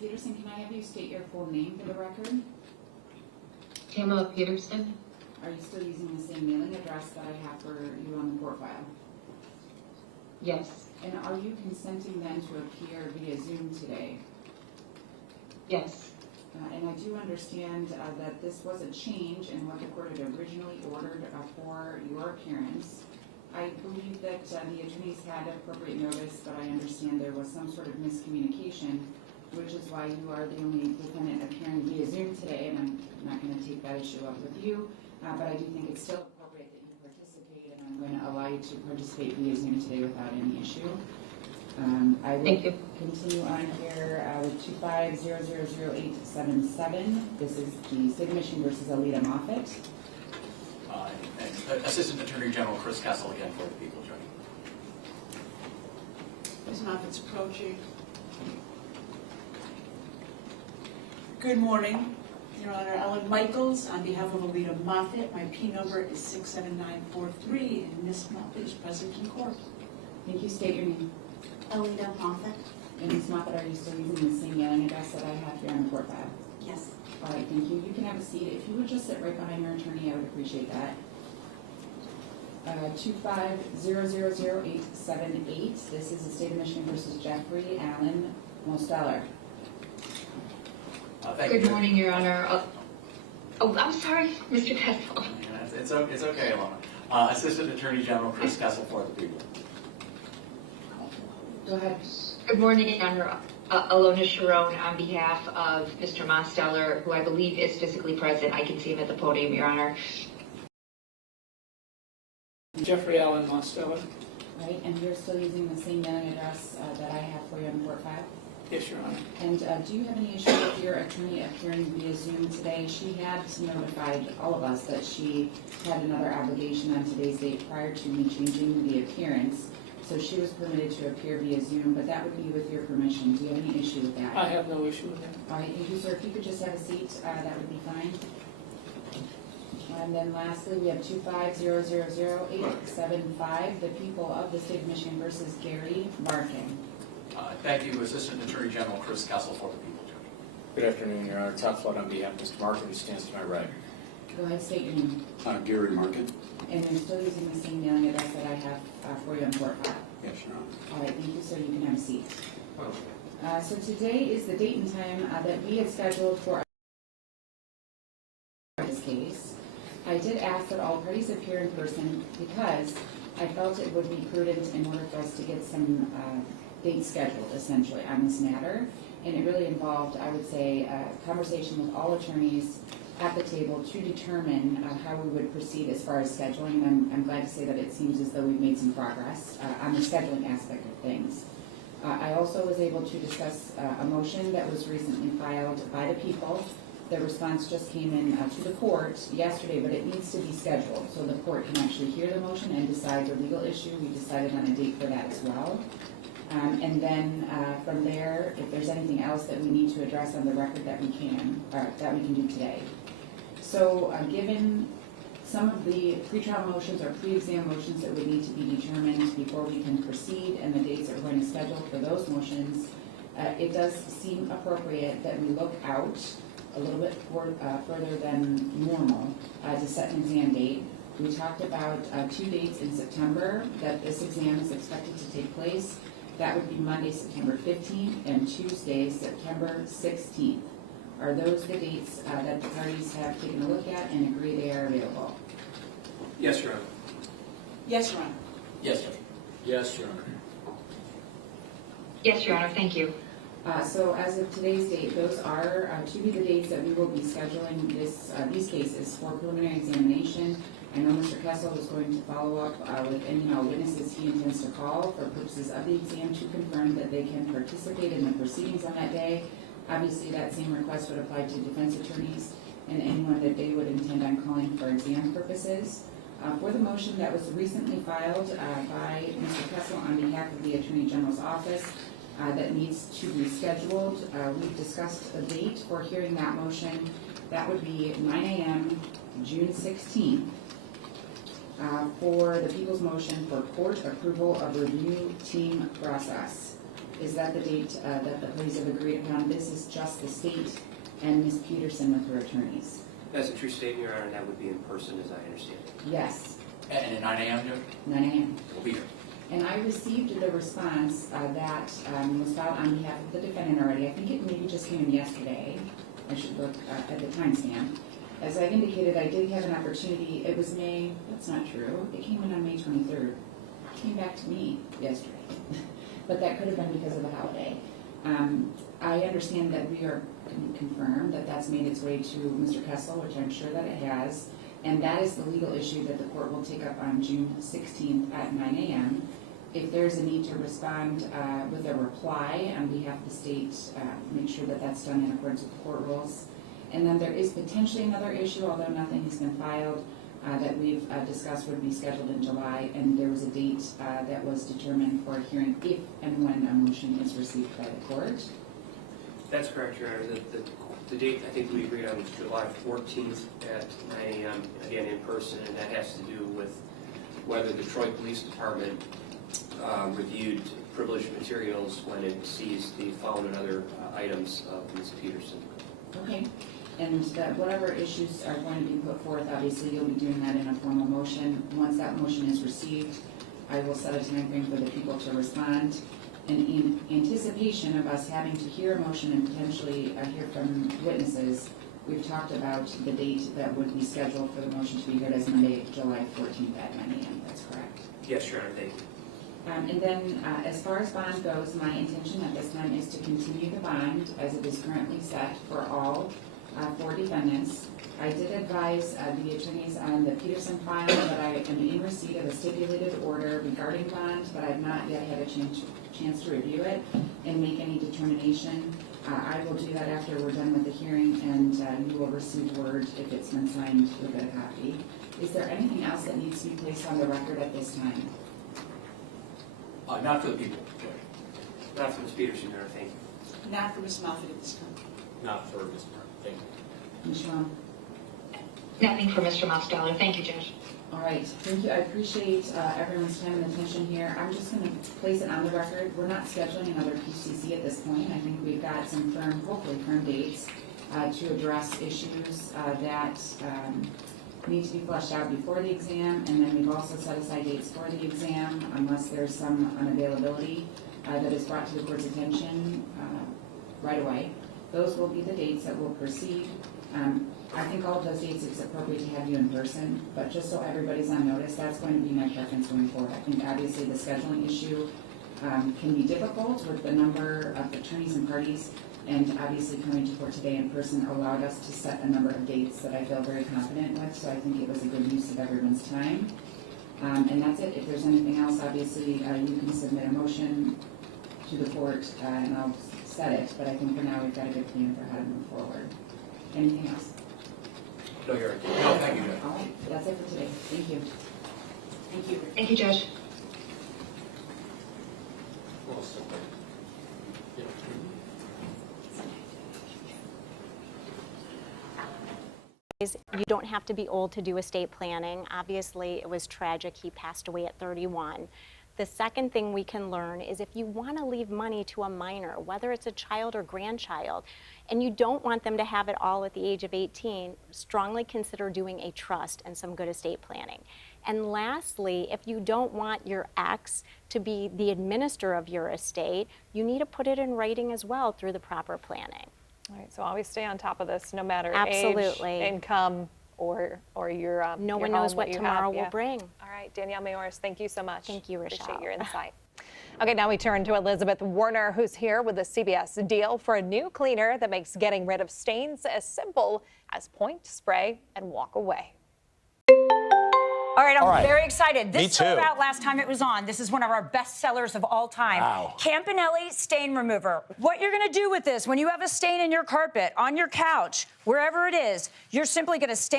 Peterson, can I have you state your full name for the record? Pamela Peterson. Are you still using the same mailing address that I have for you on the court file? Yes. And are you consenting then to appear via Zoom today? Yes. And I do understand that this was a change in what the court had originally ordered for your appearance. I believe that the attorneys had appropriate notice, but I understand there was some sort of miscommunication, which is why you are the only defendant appearing via Zoom today, and I'm not going to take that issue up with you, but I do think it's still appropriate that you participate, and I'm going to allow you to participate via Zoom today without any issue. I will continue on here with 25000877. This is the State of Michigan versus Alita Moffitt. And Assistant Attorney General Chris Kessel again for the people, Judge. Ms. Moffitt's approaching. Good morning, Your Honor. Ellen Michaels on behalf of Alita Moffitt. My P number is 67943, and Ms. Moffitt is present in court. Thank you. State your name. Alita Moffitt. And Ms. Moffitt, are you still using the same mailing address that I have here on the court file? Yes. All right, thank you. You can have a seat. If you would just sit right behind your attorney, I would appreciate that. 25000878. This is the State of Michigan versus Jeffrey Allen Mosteller. Good morning, Your Honor. I'm sorry, Mr. Kessel. It's okay, Alona. Assistant Attorney General Chris Kessel for the people. Go ahead. Good morning, Your Honor. Alona Sharon on behalf of Mr. Mosteller, who I believe is physically present. I can see him at the podium, Your Honor. Jeffrey Allen Mosteller. Right, and you're still using the same mailing address that I have for you on the court file? Yes, Your Honor. And do you have any issue with your attorney appearing via Zoom today? She had notified all of us that she had another obligation on today's date prior to me changing the appearance. So she was permitted to appear via Zoom, but that would be with your permission. Do you have any issue with that? I have no issue with that. All right, thank you, sir. If you could just have a seat, that would be fine. And then lastly, we have 25000875, the people of the State of Michigan versus Gary Barkin. Thank you, Assistant Attorney General Chris Kessel for the people, Judge. Good afternoon, Your Honor. Todd Flood on behalf of Mr. Markin, who stands to my right. Go ahead, state your name. Gary Markin. And you're still using the same mailing address that I have for you on court file. Yes, Your Honor. All right, thank you, sir. You can have a seat. So today is the date and time that we have scheduled for this case. I did ask that all parties appear in person because I felt it would be prudent in order for us to get some dates scheduled, essentially, on this matter. And it really involved, I would say, a conversation with all attorneys at the table to determine how we would proceed as far as scheduling. And I'm glad to say that it seems as though we've made some progress on the scheduling aspect of things. I also was able to discuss a motion that was recently filed by the people. The response just came in to the court yesterday, but it needs to be scheduled so the court can actually hear the motion and decide the legal issue. We decided on a date for that as well. And then from there, if there's anything else that we need to address on the record that we can do today. So given some of the pretrial motions or pre-exam motions that would need to be determined before we can proceed and the dates that we're going to schedule for those motions, it does seem appropriate that we look out a little bit further than normal to set an exam date. We talked about 2 dates in September that this exam is expected to take place. That would be Monday, September 15th and Tuesday, September 16th. Are those the dates that the parties have taken a look at and agree they are available? Yes, Your Honor. Yes, Your Honor. Yes, Judge. Yes, Your Honor. Yes, Your Honor. Thank you. So as of today's date, those are to be the dates that we will be scheduling these cases for preliminary examination. I know Mr. Kessel is going to follow up with any witnesses he intends to call for purposes of the exam to confirm that they can participate in the proceedings on that day. Obviously, that same request would apply to defense attorneys and anyone that they would intend on calling for exam purposes. For the motion that was recently filed by Mr. Kessel on behalf of the Attorney General's office that needs to be scheduled, we've discussed a date for hearing that motion. That would be 9 a.m. June 16th for the people's motion for court approval of review team process. Is that the date that the parties have agreed upon? This is just the state and Ms. Peterson with her attorneys. That's a true statement, Your Honor, and that would be in person as I understand it. Yes, And at 9 a.m., Judge? 9 a.m. We'll be here. And I received the response that was filed on behalf of the defendant already. I think it maybe just came in yesterday. I should look at the timestamp. As I've indicated, I did have an opportunity. It was May, that's not true. It came in on May 23rd. It came back to me yesterday. But that could have been because of the holiday. I understand that we are confirmed that that's made its way to Mr. Kessel, which I'm sure that it has. And that is the legal issue that the court will take up on June 16th at 9 a.m. If there's a need to respond with a reply on behalf of the state, make sure that that's done in accordance with the court rules. And then there is potentially another issue, although nothing has been filed, that we've discussed would be scheduled in July, and there was a date that was determined for a hearing if and when a motion is received by the court. That's correct, Your Honor. The date I think we agreed on was July 14th at 9 a.m., again in person, and that has to do with whether the Troy Police Department reviewed privileged materials when it seized the phone and other items of Ms. Peterson. Okay. And that whatever issues are going to be put forth, obviously you'll be doing that in a formal motion. Once that motion is received, I will set a time frame for the people to respond. And in anticipation of us having to hear a motion and potentially hear from witnesses, we've talked about the date that would be scheduled for the motion to be heard as Monday, July 14th at 9 a.m. That's correct. Yes, Your Honor, thank you. And then as far as bond goes, my intention at this time is to continue the bond as it is currently set for all four defendants. I did advise the attorneys on the Peterson file that I am in receipt of a stipulated order regarding bond, but I've not yet had a chance to review it and make any determination. I will do that after we're done with the hearing, and you will receive word if it's been signed. You'll get a copy. Is there anything else that needs to be placed on the record at this time? Not for the people, Judge. Not for Ms. Peterson, Your Honor, thank you. Not for Ms. Moffitt at this time. Not for Mr. Martin. Thank you. Ms. Schwam? Nothing for Mr. Mosteller. Thank you, Judge. All right, thank you. I appreciate everyone's time and attention here. I'm just going to place it on the record. We're not scheduling another PCC at this point. I think we've got some firm, hopefully firm dates to address issues that need to be fleshed out before the exam, and then we've also set aside dates for the exam unless there's some unavailability that is brought to the court's attention right away. Those will be the dates that will proceed. I think all of those dates it's appropriate to have you in person, but just so everybody's on notice, that's going to be my preference going forward. I think obviously the scheduling issue can be difficult with the number of attorneys and parties, and obviously coming to court today in person allowed us to set a number of dates that I feel very confident with, so I think it was a good use of everyone's time. And that's it. If there's anything else, obviously you can submit a motion to the court and I'll set it, but I think for now we've got a good plan for how to move forward. Anything else? No, you're right. No, thank you, Judge. All right, that's it for today. Thank you. Thank you. Thank you, Judge. You don't have to be old to do estate planning. Obviously, it was tragic. He passed away at 31. The second thing we can learn is if you want to leave money to a minor, whether it's a child or grandchild, and you don't want them to have it all at the age of 18, strongly consider doing a trust and some good estate planning. And lastly, if you don't want your ex to be the administrator of your estate, you need to put it in writing as well through the proper planning. All right, so always stay on top of this, no matter Absolutely. age, income, or your No your one home knows that what you tomorrow have. will Yeah. bring. All right, Danielle Mayoris, thank you so much. Thank you, Rochelle. Appreciate your insight. Okay, now we turn to Elizabeth Warner, who's here with a CBS deal for a new cleaner that makes getting rid of stains as simple as point, spray, and walk away. All right, I'm very excited. This Me too. sold out last time it was on. This is one of our best sellers of all time. Wow. Campanelli Stain Remover. What you're gonna do with this, when you have a stain in your carpet, on your couch, wherever it is, you're simply gonna stand